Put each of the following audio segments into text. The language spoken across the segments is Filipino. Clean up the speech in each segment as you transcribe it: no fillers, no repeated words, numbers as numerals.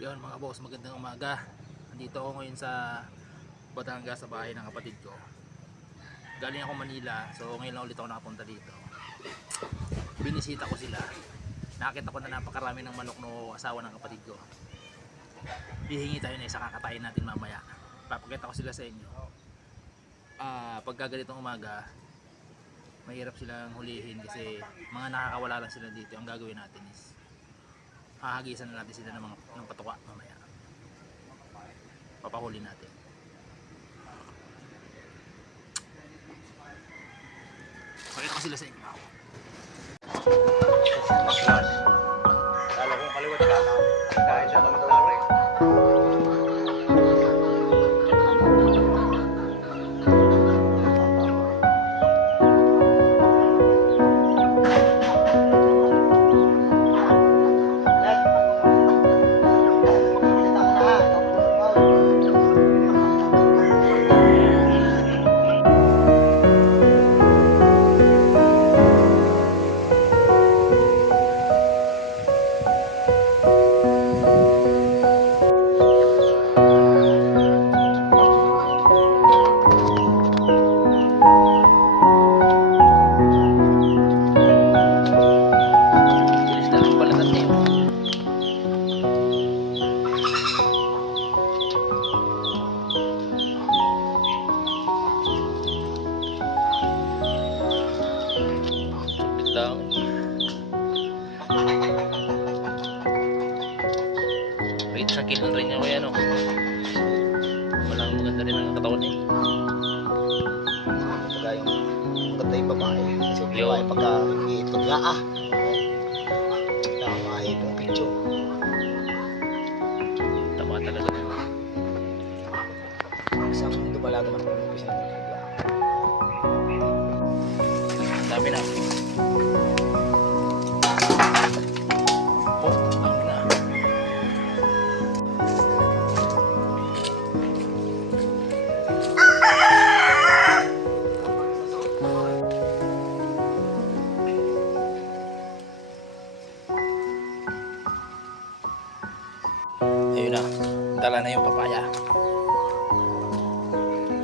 Yun mga boss, magandang umaga. Nandito ako ngayon sa Batangas sa bahay ng kapatid ko. Galing ako Manila, so ngayon lang ulit ako nakapunta dito. Binisita ko sila. Nakita ko na napakarami ng manok no asawa ng kapatid ko. Hihingi tayo na isa, kakatayin natin mamaya. Papakita ko sila sa inyo. Pagka ganitong umaga, mahirap silang hulihin kasi mga nakakawala lang sila dito. Ang gagawin natin is hahagisan na natin sila ng patuka mamaya. Papahuli natin. Pakita ko sila sa inyo. Kala kong kaliwat ka na. Kahit siya magtari. Wait, sa kilon rin niya ko yan, oh. Walang maganda rin ang katawan eh. Pagka yung maganda yung babae. Kasi yung Yo. babae pagka iitog na nakamahi itong picture. Tama talaga na. Isang dumalaga man po yung isang pagla. Ang dami na. Oh, ang na. Ayun na, dala na yung papaya.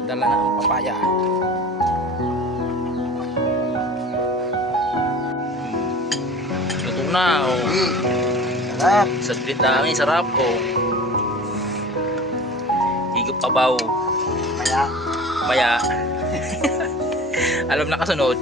Dala na ang papaya. Luto na, oh. Sarap! Saglit lang, sarap, oh. Higop pabaw. Kaya Maya. Alam na kasunod.